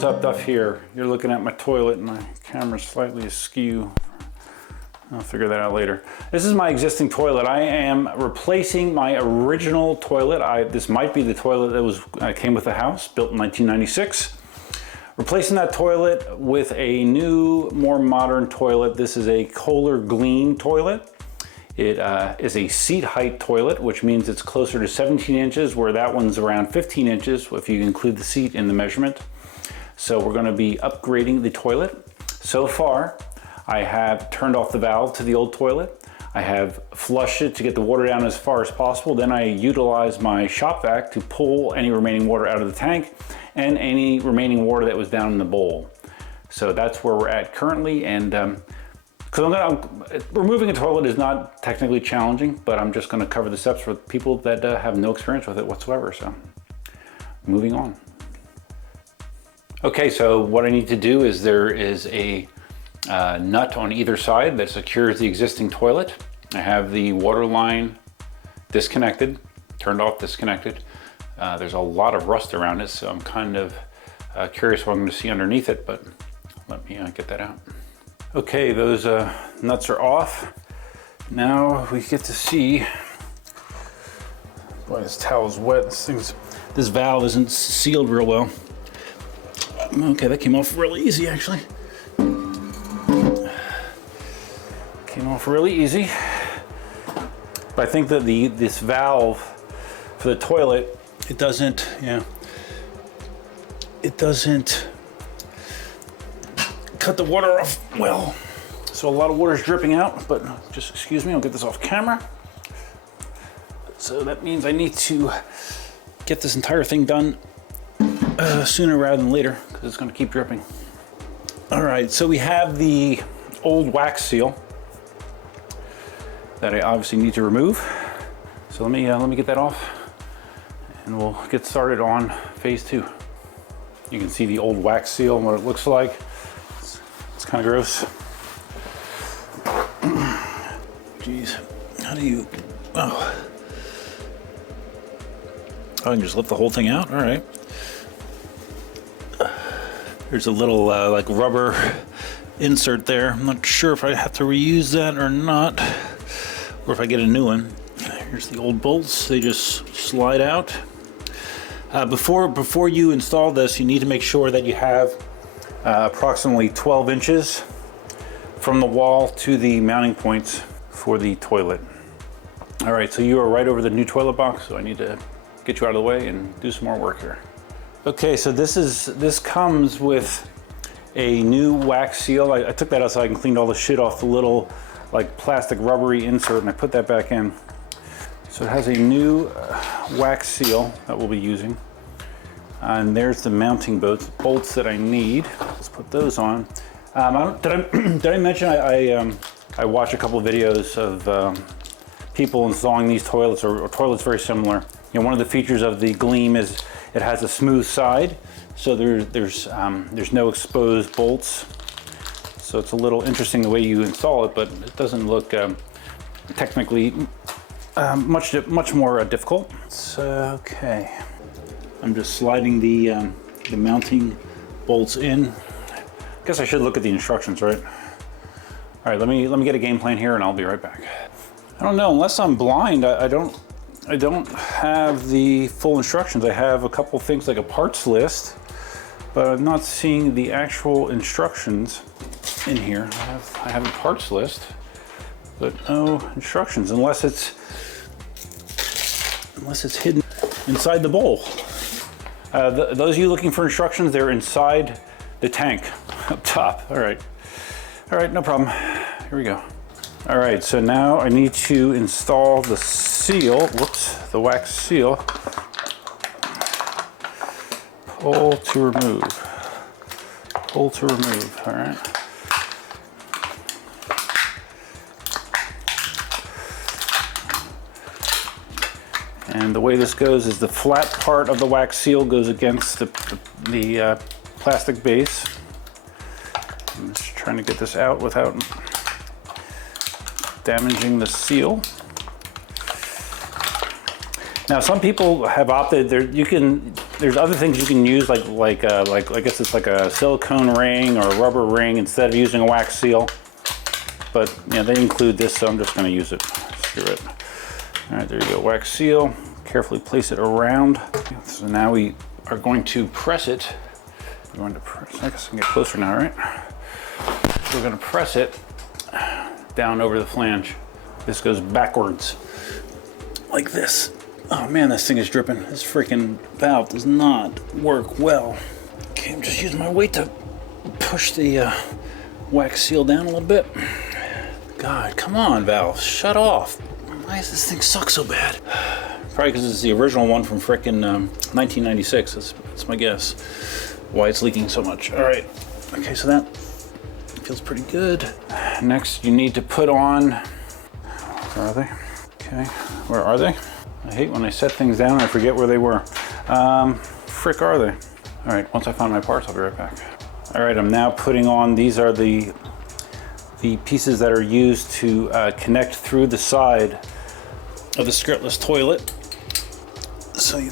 what's up, Duff here. You're looking at my toilet and my camera's slightly askew. I'll figure that out later. This is my existing toilet. I am replacing my original toilet. This might be the toilet that came with the house, built in 1996. Replacing that toilet with a new, more modern toilet. This is a Kohler Gleam toilet. It is a seat height toilet, which means it's closer to 17 inches, where that one's around 15 inches if you include the seat in the measurement. So we're gonna be upgrading the toilet. So far, I have turned off the valve to the old toilet. I have flushed it to get the water down as far as possible. Then I utilize my shop vac to pull any remaining water out of the tank and any remaining water that was down in the bowl. So that's where we're at currently. And removing a toilet is not technically challenging, but I'm just gonna cover the steps for people that have no experience with it whatsoever. So moving on. Okay, so what I need to do is there is a nut on either side that secures the existing toilet. I have the water line disconnected, turned off, disconnected. There's a lot of rust around it, so I'm kind of curious what I'm going to see underneath it, but let me get that out. Okay, those nuts are off. Now we get to see, boy, this towel's wet. This valve isn't sealed real well. Okay, that came off really easy, actually. Came off really easy. But I think that this valve for the toilet, it doesn't cut the water off well. So a lot of water is dripping out, but just excuse me, I'll get this off camera. So that means I need to get this entire thing done sooner rather than later, because it's going to keep dripping. All right, so we have the old wax seal that I obviously need to remove. So let me get that off, and we'll get started on phase 2. You can see the old wax seal and what it looks like. It's kind of gross. Jeez, how do you? Oh, I can just lift the whole thing out. All right. There's a little like rubber insert there. I'm not sure if I have to reuse that or not, or if I get a new one. Here's the old bolts. They just slide out. Before you install this, you need to make sure that you have approximately 12 inches from the wall to the mounting points for the toilet. All right, so you are right over the new toilet box, so I need to get you out of the way and do some more work here. Okay, so this comes with a new wax seal. I took that outside and cleaned all the shit off the little like plastic rubbery insert, and I put that back in. So it has a new wax seal that we'll be using. And there's the mounting bolts that I need. Let's put those on. Did I mention I watched a couple of videos of people installing these toilets or toilets very similar. You know, one of the features of the Gleam is it has a smooth side, so there's no exposed bolts. So it's a little interesting the way you install it, but it doesn't look technically much more difficult. So, okay, I'm just sliding the mounting bolts in. I guess I should look at the instructions, right? All right, let me get a game plan here, and I'll be right back. I don't know, unless I'm blind, I don't have the full instructions. I have a couple things like a parts list, but I'm not seeing the actual instructions in here. I have a parts list, but no instructions, unless it's hidden inside the bowl. Those of you looking for instructions, they're inside the tank up top. All right, no problem. Here we go. All right, so now I need to install the seal. Whoops, the wax seal. Pull to remove. Pull to remove. All right. And the way this goes is the flat part of the wax seal goes against the plastic base. I'm just trying to get this out without damaging the seal. Now, some people have opted there. You can There's other things you can use, like I guess it's like a silicone ring or a rubber ring instead of using a wax seal. But yeah, they include this, so I'm just going to use it. Screw it. All right, there you go. Wax seal. Carefully place it around. So now we are going to press it. We're going to press. I guess I can get closer now, right? So we're going to press it down over the flange. This goes backwards, like this. Oh man, this thing is dripping. This freaking valve does not work well. Okay, I'm just using my weight to push the wax seal down a little bit. God, come on, valve, shut off. Why does this thing suck so bad? Probably because it's the original one from frickin' 1996. That's my guess. Why it's leaking so much. All right. Okay, so that feels pretty good. Next, you need to put on. Where are they? Okay, where are they? I hate when I set things down and I forget where they were. Frick are they? All right, once I find my parts, I'll be right back. All right, I'm now putting on, these are the pieces that are used to connect through the side of the skirtless toilet. So you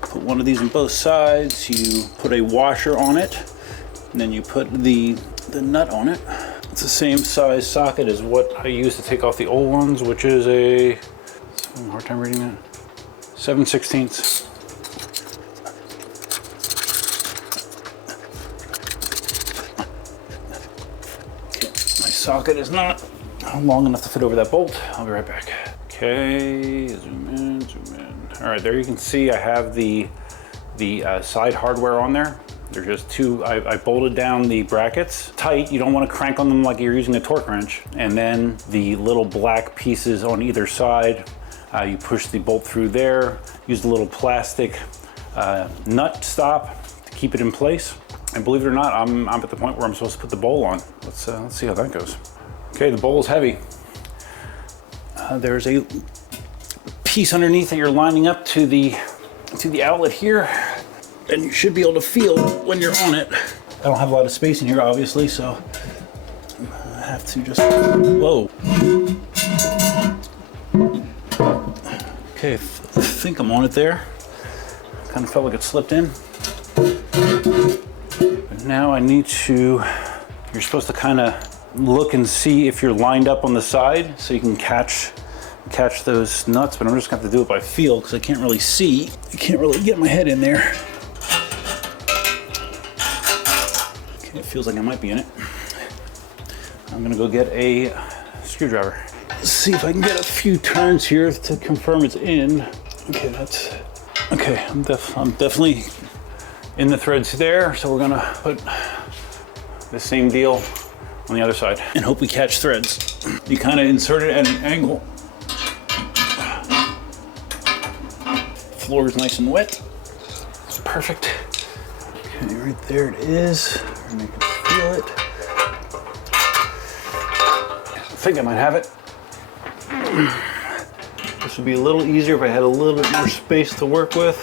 put one of these on both sides, you put a washer on it, and then you put the nut on it. It's the same size socket as what I used to take off the old ones, which is a, I'm having a hard time reading that, 7/16. Socket is not long enough to fit over that bolt. I'll be right back. Okay, zoom in, zoom in. All right, there you can see I have the side hardware on there. There's just two, I bolted down the brackets tight. You don't want to crank on them like you're using a torque wrench. And then the little black pieces on either side, you push the bolt through there, use the little plastic nut stop to keep it in place. And believe it or not, I'm at the point where I'm supposed to put the bowl on. Let's see how that goes. Okay, the bowl is heavy. There's a piece underneath that you're lining up to the outlet here, and you should be able to feel when you're on it. I don't have a lot of space in here, obviously, so I have to just, whoa. Okay, I think I'm on it there. Kind of felt like it slipped in. Now I need to, you're supposed to kind of look and see if you're lined up on the side so you can catch those nuts, but I'm just gonna have to do it by feel because I can't really see. I can't really get my head in there. Okay, it feels like I might be in it. I'm gonna go get a screwdriver. Let's see if I can get a few turns here to confirm it's in. Okay, that's, okay, I'm definitely in the threads there, so we're gonna put the same deal on the other side and hope we catch threads. You kind of insert it at an angle. Floor is nice and wet. It's perfect. Okay, right there it is. And you can feel it. I think I might have it. This would be a little easier if I had a little bit more space to work with.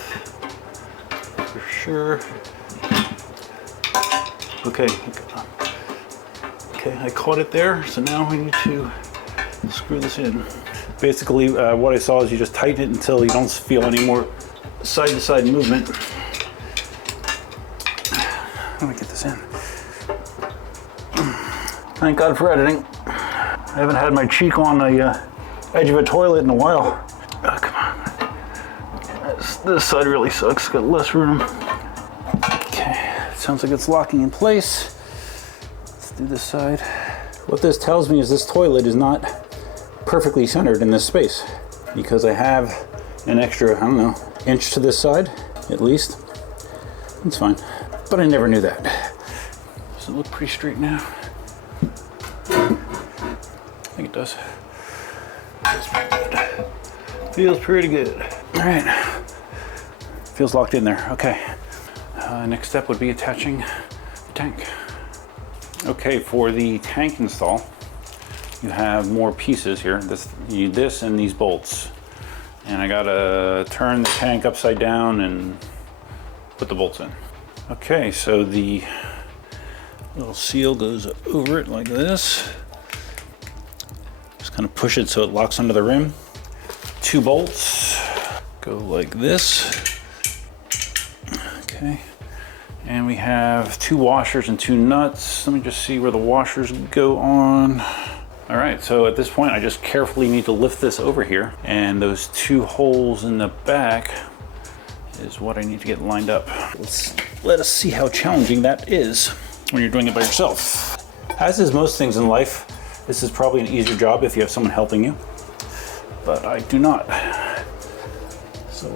Sure. Okay. Okay, I caught it there, so now we need to screw this in. Basically, what I saw is you just tighten it until you don't feel any more side-to-side movement. Let me get this in. Thank God for editing. I haven't had my cheek on the edge of a toilet in a while. Oh, come on. This side really sucks, got less room. Okay, sounds like it's locking in place. Let's do this side. What this tells me is this toilet is not perfectly centered in this space because I have an extra, I don't know, inch to this side, at least. It's fine, but I never knew that. Does it look pretty straight now? I think it does. Feels pretty good. Feels pretty good. All right. Feels locked in there. Okay. Next step would be attaching the tank. Okay, for the tank install, you have more pieces here. You need this and these bolts. And I gotta turn the tank upside down and put the bolts in. Okay, so the little seal goes over it like this. Just kind of push it so it locks under the rim. 2 bolts go like this. Okay. And we have 2 washers and 2 nuts. Let me just see where the washers go on. All right, so at this point, I just carefully need to lift this over here, and those 2 holes in the back is what I need to get lined up. Let us see how challenging that is when you're doing it by yourself. As is most things in life, this is probably an easier job if you have someone helping you, but I do not. So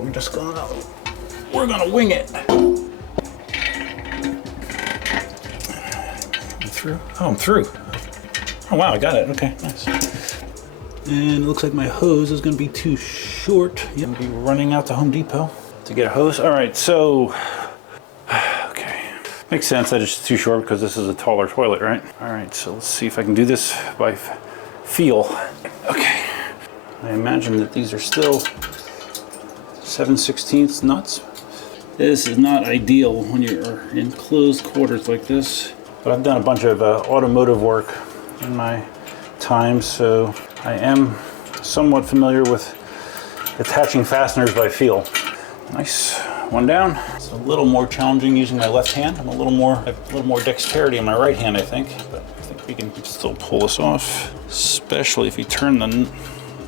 we're gonna wing it. I'm through? Oh, I'm through. Oh wow, I got it, okay, nice. And it looks like my hose is gonna be too short. Yep, I'll be running out to Home Depot to get a hose. All right, so, okay. Makes sense that it's too short because this is a taller toilet, right? All right, so let's see if I can do this by feel. Okay, I imagine that these are still 7/16 nuts. This is not ideal when you're in closed quarters like this, but I've done a bunch of automotive work in my time, so I am somewhat familiar with attaching fasteners by feel. Nice, one down. It's a little more challenging using my left hand. I have a little more dexterity in my right hand, I think, but I think we can still pull this off, especially if you turn the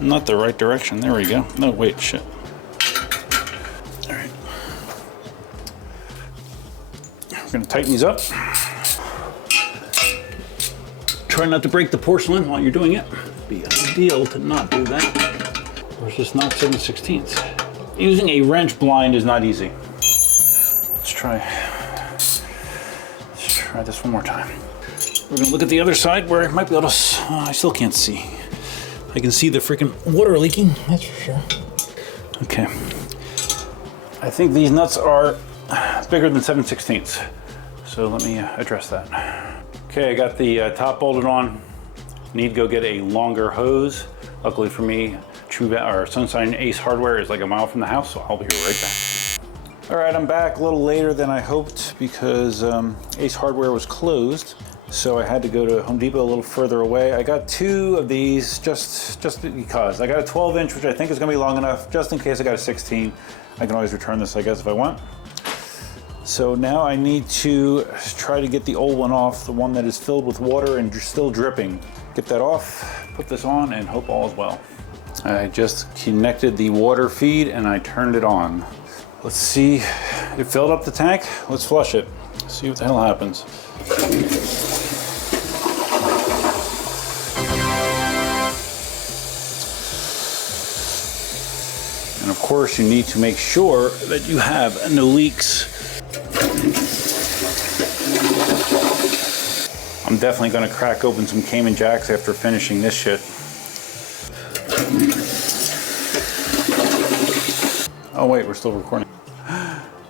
nut the right direction. There we go. No, wait, shit. All right. We're gonna tighten these up. Try not to break the porcelain while you're doing it. It'd be ideal to not do that. Or it's just not 7/16. Using a wrench blind is not easy. Let's try this one more time. We're gonna look at the other side where I might be able to, I still can't see. I can see the freaking water leaking, that's for sure. Okay. I think these nuts are bigger than 7/16. So let me address that. Okay, I got the top bolted on. Need to go get a longer hose. Luckily for me, Sunshine Ace Hardware is like a mile from the house, so I'll be right back. All right, I'm back a little later than I hoped because Ace Hardware was closed. So I had to go to Home Depot a little further away. I got 2 of these just because. I got a 12-inch, which I think is gonna be long enough, just in case I got a 16. I can always return this, I guess, if I want. So now I need to try to get the old one off, the one that is filled with water and still dripping. Get that off, put this on, and hope all is well. I just connected the water feed and I turned it on. Let's see, it filled up the tank. Let's flush it, see what the hell happens. And of course, you need to make sure that you have no leaks. I'm definitely gonna crack open some Cayman jacks after finishing this shit. Oh wait, we're still recording.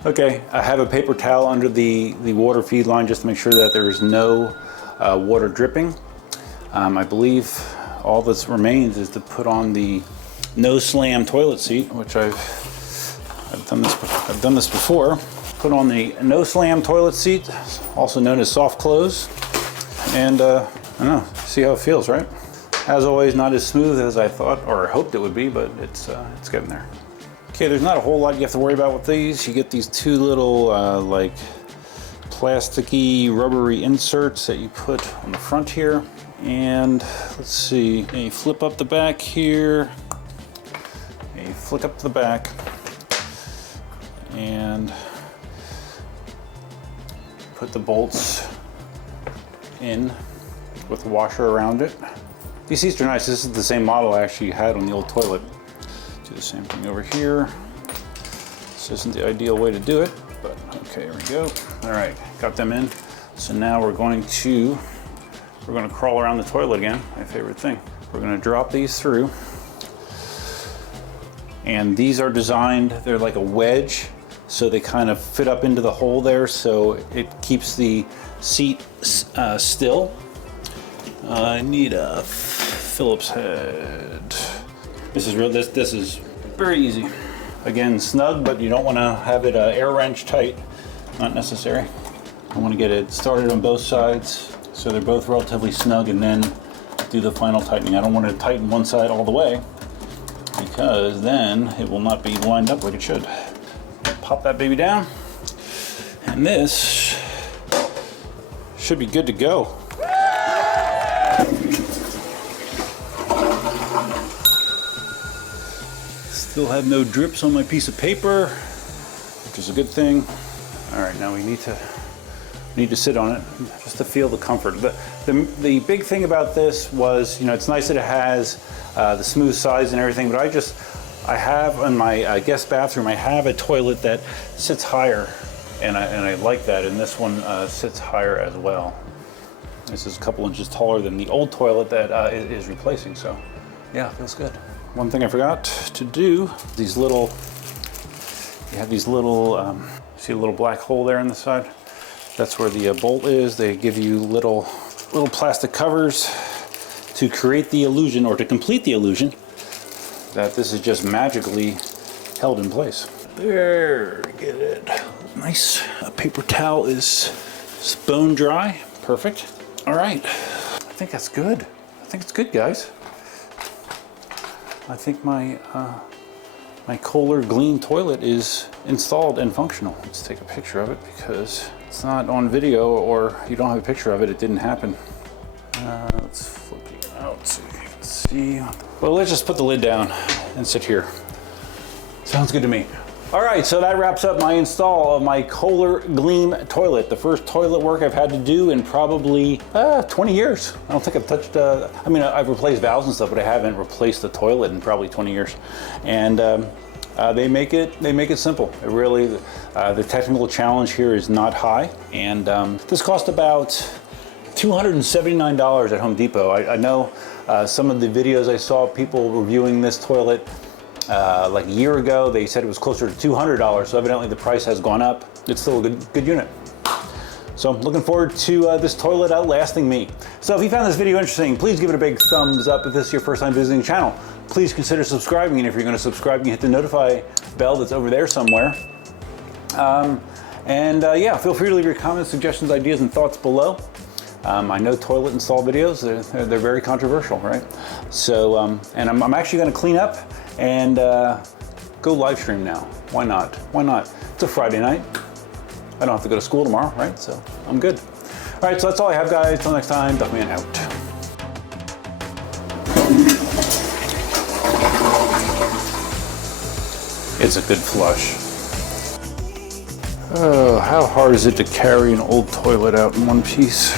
Okay, I have a paper towel under the water feed line just to make sure that there is no water dripping. I believe all that remains is to put on the no slam toilet seat, which I've done this before. Put on the no slam toilet seat, also known as soft close, and I don't know, see how it feels, right? As always, not as smooth as I thought or hoped it would be, but it's getting there. Okay, there's not a whole lot you have to worry about with these. You get these 2 little like plasticky, rubbery inserts that you put on the front here. And let's see, you flip up the back here, you flick up the back, and put the bolts in with the washer around it. These seats are nice. This is the same model I actually had on the old toilet. Do the same thing over here. This isn't the ideal way to do it, but okay, here we go. All right, got them in. So now we're going to crawl around the toilet again, my favorite thing. We're gonna drop these through. And these are designed, they're like a wedge, so they kind of fit up into the hole there, so it keeps the seat still. I need a Phillips head. This is very easy. Again, snug, but you don't want to have it air wrench tight. Not necessary. I want to get it started on both sides so they're both relatively snug, and then do the final tightening. I don't want to tighten one side all the way because then it will not be lined up like it should. Pop that baby down. And this should be good to go. Still have no drips on my piece of paper, which is a good thing. All right, now we need to sit on it just to feel the comfort. The big thing about this was, you know, it's nice that it has the smooth sides and everything, but I have in my guest bathroom, I have a toilet that sits higher, and I like that, and this one sits higher as well. This is a couple inches taller than the old toilet that is replacing, so yeah, feels good. One thing I forgot to do, these little, you have these little, see a little black hole there on the side? That's where the bolt is. They give you little plastic covers to create the illusion, or to complete the illusion, that this is just magically held in place. There, get it. Nice. A paper towel is bone dry. Perfect. All right. I think that's good. I think it's good, guys. I think my my Kohler Gleam toilet is installed and functional. Let's take a picture of it because it's not on video, or you don't have a picture of it. It didn't happen. Let's flip you out so you can see. Well, let's just put the lid down and sit here. Sounds good to me. All right, so that wraps up my install of my Kohler Gleam toilet. The first toilet work I've had to do in probably 20 years. I don't think I've touched, I mean, I've replaced valves and stuff, but I haven't replaced the toilet in probably 20 years. And they make it simple. It really, the technical challenge here is not high. And this cost about $279 at Home Depot. I know some of the videos I saw people reviewing this toilet like a year ago, they said it was closer to $200, so evidently the price has gone up. It's still a good unit. So I'm looking forward to this toilet outlasting me. So if you found this video interesting, please give it a big thumbs up. If this is your first time visiting the channel, please consider subscribing, and if you're going to subscribe, you can hit the notify bell that's over there somewhere. Yeah, feel free to leave your comments, suggestions, ideas, and thoughts below. I know toilet install videos, they're very controversial, right? So, and I'm actually going to clean up and go live stream now. Why not? Why not? It's a Friday night. I don't have to go to school tomorrow, right? So I'm good. All right, so that's all I have, guys. Till next time, Duckman out. It's a good flush. Oh, how hard is it to carry an old toilet out in one piece?